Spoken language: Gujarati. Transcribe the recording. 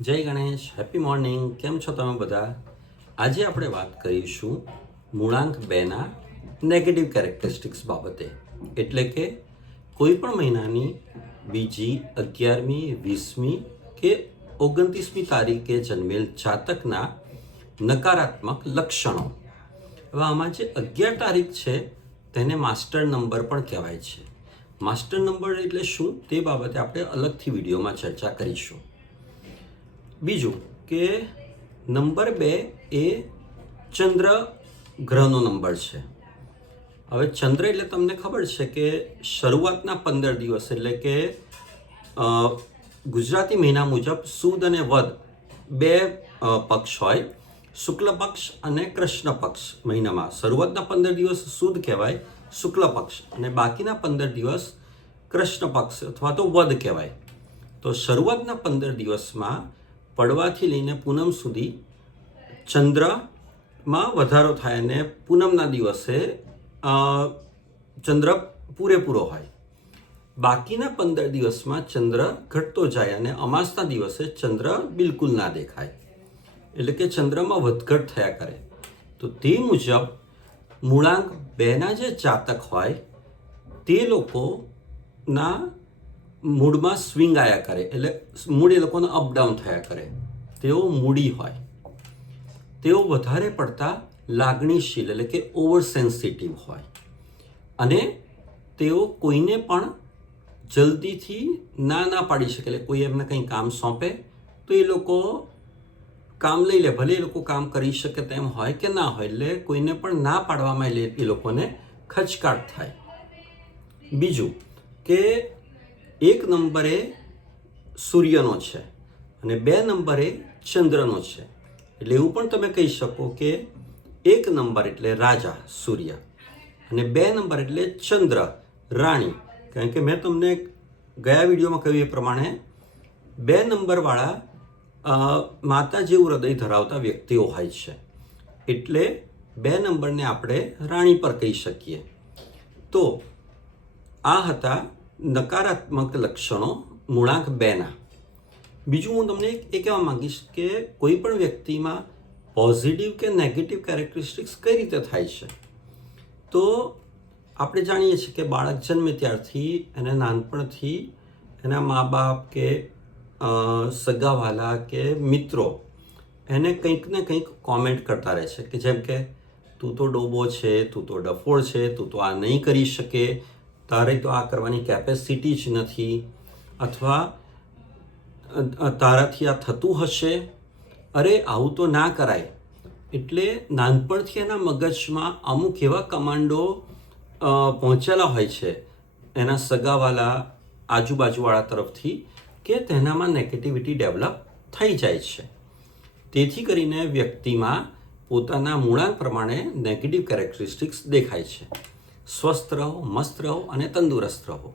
જય ગણેશ હેપી મોર્નિંગ કેમ છો તમે બધા? આજે આપણે વાત કરીશું મૂળાંક બેના નેગેટિવ કેરેક્ટરિસ્ટિક્સ બાબતે. એટલે કે કોઈ પણ મહિનાની બીજી અગિયારમી, વીસમી કે ઓગણત્રીસમી તારીખે જન્મેલ જાતકના નકારાત્મક લક્ષણો. હવે આમાં જે અગિયાર તારીખ છે, તેને માસ્ટર નંબર પણ કહેવાય છે. માસ્ટર નંબર એટલે શું? તે બાબતે આપણે અલગથી વિડીયોમાં ચર્ચા કરીશું. બીજું કે નંબર બે એ ચંદ્ર ગ્રહનો નંબર છે. હવે ચંદ્ર એટલે તમને ખબર છે કે શરૂઆતના પંદર દિવસ એટલે કે ગુજરાતી મહિના મુજબ સુદ અને વદ બે પક્ષ હોય. શુક્લ પક્ષ અને કૃષ્ણ પક્ષ મહિનામાં. શરૂઆતના પંદર દિવસ સુદ કહેવાય, શુક્લ પક્ષ. અને બાકીના પંદર દિવસ કૃષ્ણ પક્ષ અથવા તો વદ કહેવાય. તો શરૂઆતના પંદર દિવસમાં પડવાથી લઈને પૂનમ સુધી ચંદ્રમાં વધારો થાય અને પૂનમના દિવસે ચંદ્ર પૂરેપૂરો હોય. બાકીના પંદર દિવસમાં ચંદ્ર ઘટતો જાય અને અમાસના દિવસે ચંદ્ર બિલકુલ ના દેખાય. એટલે કે ચંદ્રમાં વધઘટ થયા કરે. તો તે મુજબ મૂળાંક બેના જે જાતક હોય, તે લોકોના મૂડમાં સ્વિંગ આયા કરે. એટલે મૂડ એ લોકોને અપડાઉન થયા કરે. તેઓ મૂડી હોય. તેઓ વધારે પડતા લાગણીશીલ એટલે કે ઓવર સેન્સિટિવ હોય. અને તેઓ કોઈને પણ જલ્દીથી ના ના પાડી શકે. એટલે કોઈ એમને કંઈ કામ સોંપે, તો એ લોકો કામ લઈ લે. ભલે એ લોકો કામ કરી શકે તેમ હોય કે ના હોય, એટલે કોઈને પણ ના પાડવામાં એ લોકોને ખચકાટ થાય. બીજું કે એક નંબરે સૂર્યનો છે અને બે નંબરે ચંદ્રનો છે. એટલે એવું પણ તમે કહી શકો કે એક નંબર એટલે રાજા, સૂર્ય અને બે નંબર એટલે ચંદ્ર, રાણી. કારણ કે મેં તમને ગયા વિડીયોમાં કહ્યું એ પ્રમાણે બે નંબરવાળા માતા જેવું હૃદય ધરાવતા વ્યક્તિઓ હોય છે. એટલે બે નંબરને આપણે રાણી પર કહી શકીએ. તો આ હતા નકારાત્મક લક્ષણો મૂળાંક બેના. બીજું હું તમને એ કહેવા માંગીશ કે કોઈ પણ વ્યક્તિમાં પોઝિટિવ કે નેગેટિવ કેરેક્ટરિસ્ટિક્સ કઈ રીતે થાય છે? તો આપણે જાણીએ છીએ કે બાળક જન્મે ત્યારથી એને નાનપણથી એના મા બાપ કે સગાવાલા કે મિત્રો એને કંઈક ને કંઈક કોમેન્ટ કરતા રહે છે કે જેમ કે, તું તો ડોબો છે, તું તો ડફોળ છે, તું તો આ નહીં કરી શકે તારે તો આ કરવાની કેપેસિટી જ નથી. અથવા તારાથી આ થતું હશે. અરે, આવું તો ના કરાય. એટલે નાનપણથી એના મગજમાં અમુક એવા કમાન્ડો પહોંચેલા હોય છે. એના સગાવાલા આજુબાજુવાળા તરફથી કે તેનામાં નેગેટિવિટી ડેવલપ થઈ જાય છે. તેથી કરીને વ્યક્તિમાં પોતાના મૂળાંક પ્રમાણે નેગેટિવ કેરેક્ટરિસ્ટિક્સ દેખાય છે. સ્વસ્થ રહો મસ્ત રહો અને તંદુરસ્ત રહો.